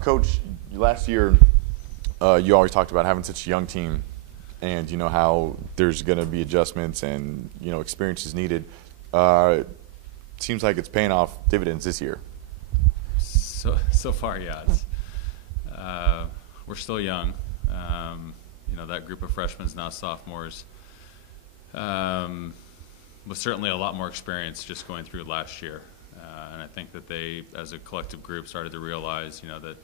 Coach, last year you always talked about having such a young team and how there's going to be adjustments and experience is needed. Seems like it's paying off dividends this year. So far, yeah. We're still young. That group of freshmen is now sophomores. Was certainly a lot more experience just going through last year. And I think that they, as a collective group, started to realize, that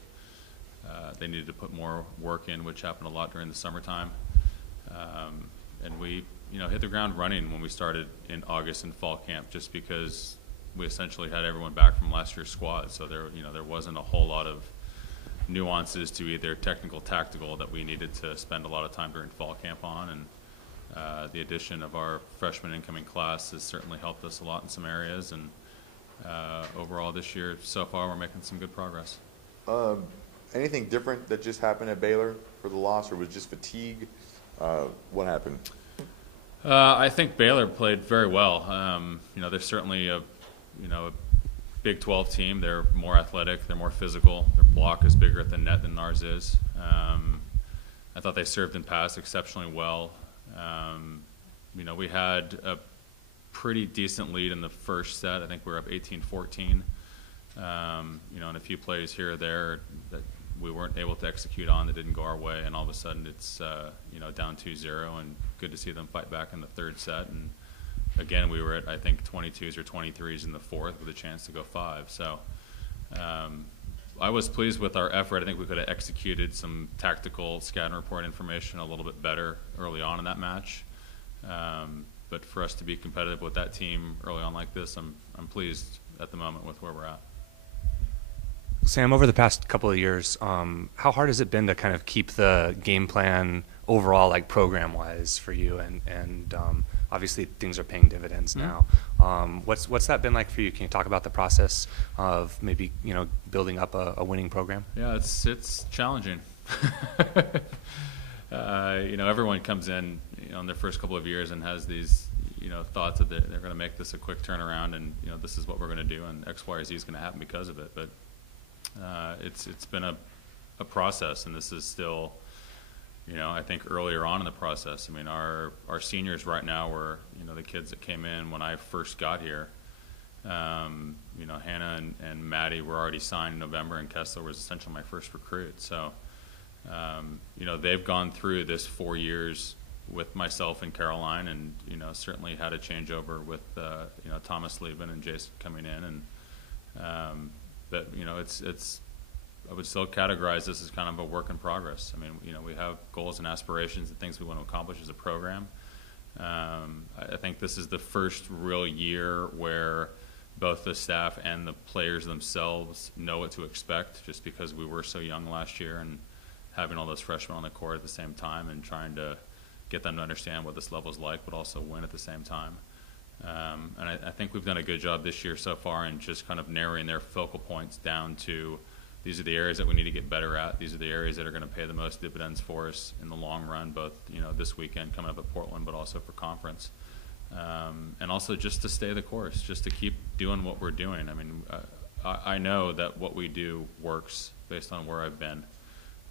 they needed to put more work in, which happened a lot during the summertime. And we, hit the ground running when we started in August in fall camp, just because we essentially had everyone back from last year's squad. So there wasn't a whole lot of nuances to either technical, tactical that we needed to spend a lot of time during fall camp on. And the addition of our freshman incoming class has certainly helped us a lot in some areas. And overall this year, so far, we're making some good progress. Anything different that just happened at Baylor for the loss, or was it just fatigue? What happened? I think Baylor played very well. They're certainly a Big 12 team. They're more athletic. They're more physical. Their block is bigger at the net than ours is. I thought they served and passed exceptionally well. We had a pretty decent lead in the first set. I think we were up 18-14. And a few plays here or there that we weren't able to execute on that didn't go our way, and all of a sudden it's down 2-0, and good to see them fight back in the third set. And again, we were at, I think, 22s or 23s in the fourth with a chance to go 5. So I was pleased with our effort. I think we could have executed some tactical scout and report information a little bit better early on in that match. But for us to be competitive with that team early on like this, I'm pleased at the moment with where we're at. Sam, over the past couple of years, how hard has it been to kind of keep the game plan overall, like program-wise, for you? And obviously things are paying dividends now. What's that been like for you? Can you talk about the process of maybe building up a winning program? Yeah, it's challenging. Everyone comes in in their first couple of years and has these thoughts that they're going to make this a quick turnaround, and this is what we're going to do, and X, Y, or Z is going to happen because of it. But it's been a process, and this is still, I think earlier on in the process. I mean, our seniors right now were, the kids that came in when I first got here. Hannah and Maddie were already signed in November, and Kessler was essentially my first recruit. So, they've gone through this 4 years with myself and Caroline, and, certainly had a changeover with, Thomas leaving and Jason coming in. And, but, it's I would still categorize this as kind of a work in progress. I mean, we have goals and aspirations and things we want to accomplish as a program. I think this is the first real year where both the staff and the players themselves know what to expect, just because we were so young last year, and having all those freshmen on the court at the same time and trying to get them to understand what this level is like, but also win at the same time. And I think we've done a good job this year so far in just kind of narrowing their focal points down to, these are the areas that we need to get better at. These are the areas that are going to pay the most dividends for us in the long run, both this weekend coming up at Portland, but also for conference. And also just to stay the course, just to keep doing what we're doing. I mean, I know that what we do works based on where I've been.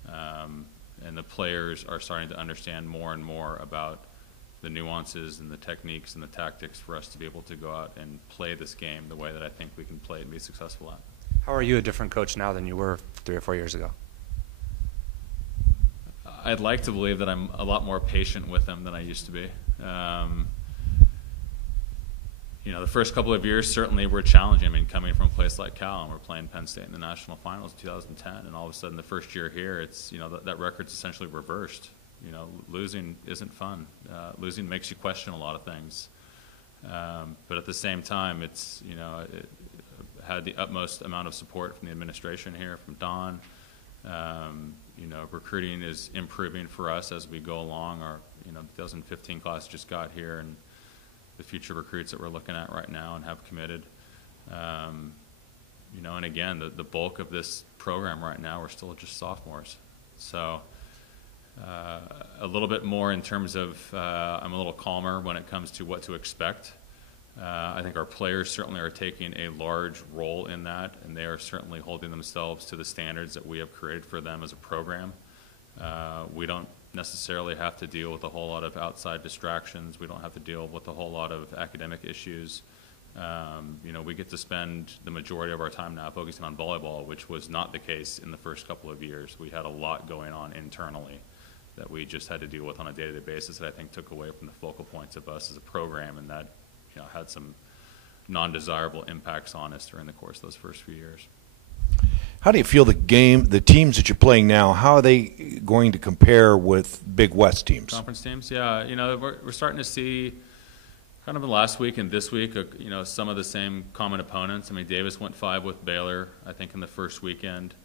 And the players are starting to understand more and more about the nuances and the techniques and the tactics for us to be able to go out and play this game the way that I think we can play and be successful at. How are you a different coach now than you were 3 or 4 years ago? I'd like to believe that I'm a lot more patient with them than I used to be. The first couple of years certainly were challenging. I mean, coming from a place like Cal, and we're playing Penn State in the national finals in 2010, and all of a sudden the first year here, it's that record's essentially reversed. Losing isn't fun. Losing makes you question a lot of things. But at the same time, it's it had the utmost amount of support from the administration here, from Don. Recruiting is improving for us as we go along. Our 2015 class just got here, and the future recruits that we're looking at right now and have committed. And again, the bulk of this program right now, we're still just sophomores. So a little bit more in terms of I'm a little calmer when it comes to what to expect. I think our players certainly are taking a large role in that, and they are certainly holding themselves to the standards that we have created for them as a program. We don't necessarily have to deal with a whole lot of outside distractions. We don't have to deal with a whole lot of academic issues. We get to spend the majority of our time now focusing on volleyball, which was not the case in the first couple of years. We had a lot going on internally that we just had to deal with on a day-to-day basis that I think took away from the focal points of us as a program, and that had some non-desirable impacts on us during the course of those first few years. How do you feel the teams that you're playing now, how are they going to compare with Big West teams? Conference teams, yeah. We're starting to see kind of in the last week and this week, some of the same common opponents. I mean, Davis went 5 with Baylor, I think, in the first weekend.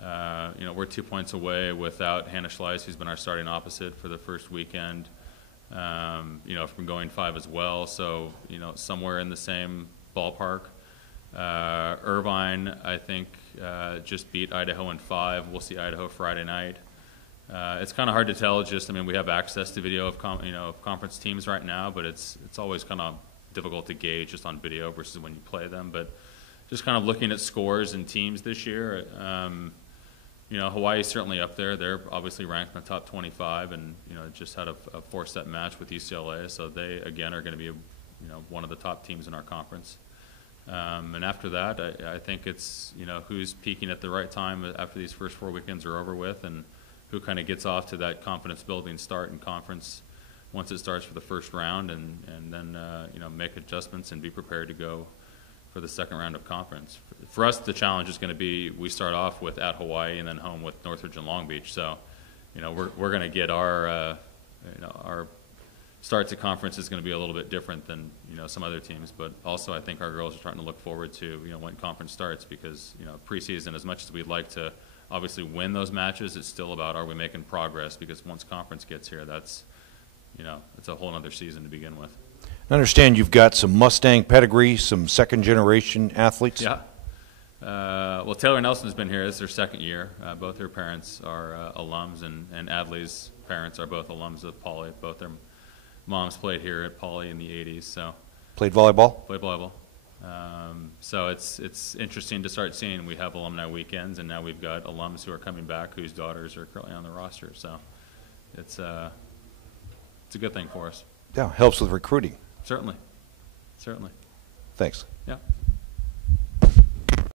We're 2 points away without Hannah Schleiss, who's been our starting opposite for the first weekend. From going 5 as well, so somewhere in the same ballpark. Irvine, I think, just beat Idaho in 5. We'll see Idaho Friday night. It's kind of hard to tell. We have access to video of conference teams right now, but it's always kind of difficult to gauge just on video versus when you play them. But just kind of looking at scores and teams this year. Hawaii's certainly up there. They're obviously ranked in the top 25, and just had a 4-set match with UCLA. So they again are going to be one of the top teams in our conference. And after that, I think it's who's peaking at the right time after these first 4 weekends are over with, and who kind of gets off to that confidence building start in conference once it starts for the first round, and then make adjustments and be prepared to go for the second round of conference. For us, the challenge is going to be we start off with at Hawaii and then home with Northridge and Long Beach. So, we're going to get our start to conference is going to be a little bit different than some other teams. But also, I think our girls are starting to look forward to when conference starts, because preseason, as much as we'd like to obviously win those matches, it's still about are we making progress, because once conference gets here, that's it's a whole other season to begin with. I understand you've got some Mustang pedigree, some second-generation athletes. Yeah. Well, Taylor Nelson's been here. It's their second year. Both her parents are alums, and Adley's parents are both alums of Poly. Both their moms played here at Poly in the 80s. So Played volleyball? Played volleyball. So it's interesting to start seeing. We have alumni weekends, and now we've got alums who are coming back whose daughters are currently on the roster. So it's a good thing for us. Yeah, helps with recruiting. Certainly. Thanks. Yeah.